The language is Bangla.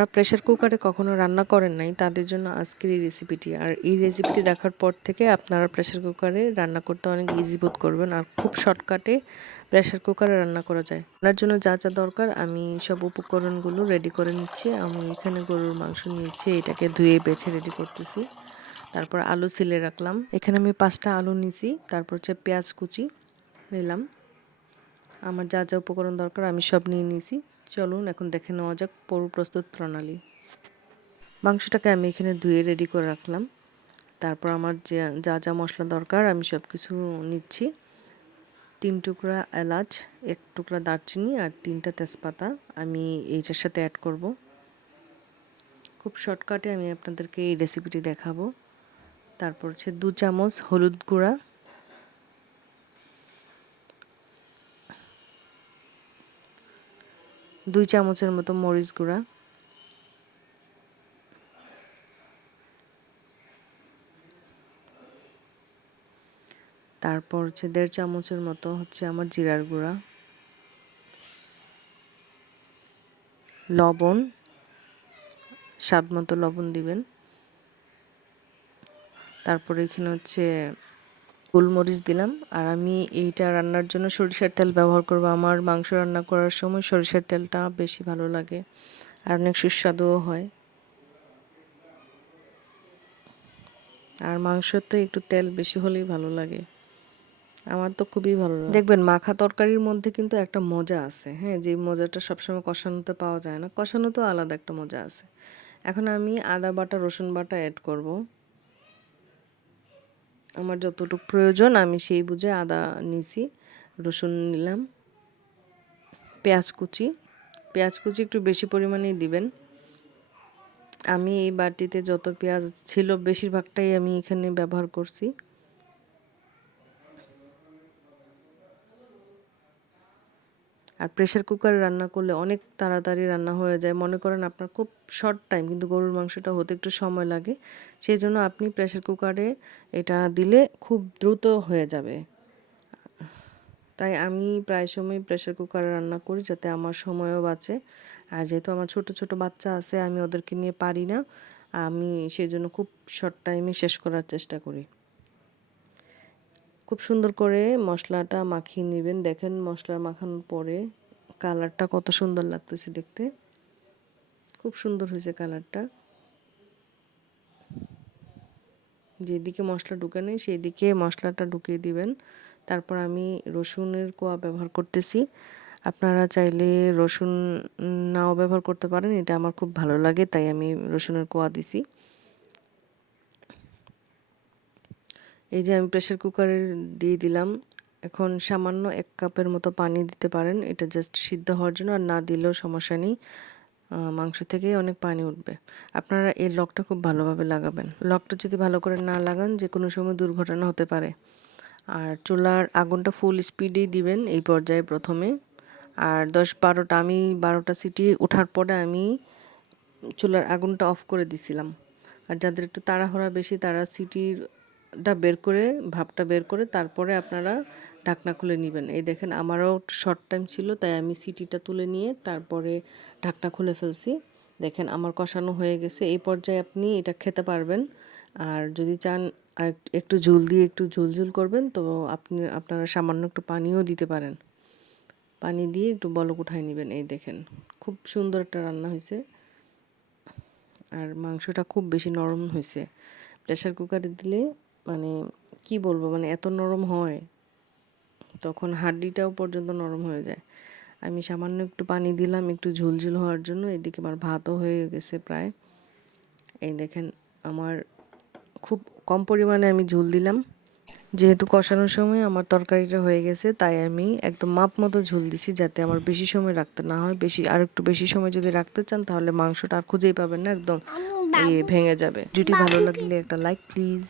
যারা প্রেশার কুকারে কখনো রান্না করেন নাই, তাদের জন্য আজকের এই রেসিপিটি আর এই রেসিপিটি দেখার পর থেকে আপনারা প্রেশার কুকারে রান্না করতে অনেক ইজি বোধ করবেন আর খুব শর্টকাটে প্রেশার কুকারে রান্না করা যায়। রান্নার জন্য যা যা দরকার, আমি সব উপকরণগুলো রেডি করে নিচ্ছি। আমি এখানে গরুর মাংস নিয়েছি, এটাকে ধুয়ে বেছে রেডি করতেছি। তারপর আলু সিলে রাখলাম। এখানে আমি পাঁচটা আলু নিয়েছি, তারপর হচ্ছে পেঁয়াজ কুচি নিলাম। আমার যা যা উপকরণ দরকার আমি সব নিয়ে নিয়েছি। চলুন এখন দেখে নেওয়া যাক পুরো প্রস্তুত প্রণালী। মাংসটাকে আমি এখানে ধুয়ে রেডি করে রাখলাম। তারপর আমার যে যা যা মশলা দরকার আমি সব কিছু নিচ্ছি। তিন টুকরা এলাচ, এক টুকরা দারচিনি আর তিনটা তেজপাতা আমি এইটার সাথে অ্যাড করব। খুব শর্টকাটে আমি আপনাদেরকে এই রেসিপিটি দেখাবো। তারপর হচ্ছে দু চামচ হলুদ গুঁড়া দুই চামচের মতো মরিচ গুঁড়া। তারপর হচ্ছে দেড় চামচের মতো হচ্ছে আমার জিরার গুঁড়া। লবণ, স্বাদ মতো লবণ দিবেন। তারপরে এখানে হচ্ছে গোলমরিচ দিলাম। আর আমি এইটা রান্নার জন্য সরিষার তেল ব্যবহার করব। আমার মাংস রান্না করার সময় সরিষার তেলটা বেশি ভালো লাগে আর অনেক সুস্বাদুও হয়। আর মাংসর তো একটু তেল বেশি হলেই ভালো লাগে। আমার তো খুবই ভালো লাগে। দেখবেন, মাখা তরকারির মধ্যে কিন্তু একটা মজা আছে হ্যাঁ? যে মজাটা সবসময় কষানোতে পাওয়া যায় না। কষানোতেও আলাদা একটা মজা আছে। এখন আমি আদা বাটা, রসুন বাটা অ্যাড করব। আমার যতটুকু প্রয়োজন, আমি সেই বুঝে আদা নিছি, রসুন নিলাম, পেঁয়াজ কুচি। পেঁয়াজ কুচি একটু বেশি পরিমাণেই দিবেন। আমি এই বাটিতে যত পেঁয়াজ ছিল, বেশিরভাগটাই আমি এখানে ব্যবহার করছি। আর প্রেশার কুকারে রান্না করলে অনেক তাড়াতাড়ি রান্না হয়ে যায়। মনে করেন আপনার খুব শর্ট টাইম কিন্তু গরুর মাংসটা হতে একটু সময় লাগে। সেই জন্য আপনি প্রেশার কুকারে এটা দিলে খুব দ্রুত হয়ে যাবে। তাই আমি প্রায় সময় প্রেশার কুকারে রান্না করি যাতে আমার সময়ও বাঁচে। আর যেহেতু আমার ছোট ছোট বাচ্চা আছে, আমি ওদেরকে নিয়ে পারি না। আমি সেই জন্য খুব শর্ট টাইমে শেষ করার চেষ্টা করি। খুব সুন্দর করে মশলাটা মাখিয়ে নেবেন। দেখেন মশলা মাখানোর পরে কালারটা কত সুন্দর লাগতেছে দেখতে। খুব সুন্দর হয়েছে কালারটা। যেদিকে মশলা ঢুকে নেই সেই দিকে মশলাটা ঢুকিয়ে দিবেন। তারপর আমি রসুনের কোয়া ব্যবহার করতেছি। আপনারা চাইলে রসুন নাও ব্যবহার করতে পারেন, এটা আমার খুব ভালো লাগে, তাই আমি রসুনের কোয়া দিছি। এই যে আমি প্রেশার কুকারে দিয়ে দিলাম, এখন সামান্য এক কাপের মতো পানি দিতে পারেন। এটা জাস্ট সিদ্ধ হওয়ার জন্য আর না দিলেও সমস্যা নেই। মাংস থেকে অনেক পানি উঠবে। আপনারা এই লকটা খুব ভালোভাবে লাগাবেন। লকটা যদি ভালো করে না লাগান যে কোনো সময় দুর্ঘটনা হতে পারে। আর চুলার আগুনটা ফুল স্পিডেই দিবেন এই পর্যায়ে প্রথমে। আর দশ বারোটা, আমি বারোটা সিটি ওঠার পরে আমি চুলার আগুনটা অফ করে দিছিলাম। আর যাদের একটু তাড়াহুড়া বেশি, তারা সিটির টা বের করে, ভাবটা বের করে তারপরে আপনারা ঢাকনা খুলে নেবেন। এই দেখেন আমারও শর্ট টাইম ছিল, তাই আমি সিটিটা তুলে নিয়ে তারপরে ঢাকনা খুলে ফেলছি। দেখেন আমার কষানো হয়ে গেছে, এই পর্যায়ে আপনি এটা খেতে পারবেন। আর যদি চান আর একটু ঝুল দিয়ে একটু ঝুলঝুল করবেন, তো আপনি, আপনারা সামান্য একটু পানিও দিতে পারেন। পানি দিয়ে একটু বলক উঠাই নেবেন, এই দেখেন। খুব সুন্দর একটা রান্না হয়েছে। আর মাংসটা খুব বেশি নরম হয়েছে। প্রেশার কুকারে দিলে মানে কি বলব মানে এত নরম হয় তখন হাড্ডিটাও পর্যন্ত নরম হয়ে যায়। আমি সামান্য একটু পানি দিলাম একটু ঝুলঝুল হওয়ার জন্য এদিকে আমার ভাতও হয়ে গেছে প্রায়। এই দেখেন আমার খুব কম পরিমাণে আমি ঝুল দিলাম। যেহেতু কষানোর সময় আমার তরকারিটা হয়ে গেছে তাই আমি একদম মাপ মতো ঝুল দিছি যাতে আমার বেশি সময় রাখতে না হয়। বেশি আর একটু বেশি সময় যদি রাখতে চান তাহলে মাংসটা আর খুঁজেই পাবেন না একদম ইয়ে ভেঙে যাবে। ভিডিওটি ভালো লাগলে একটা লাইক প্লিজ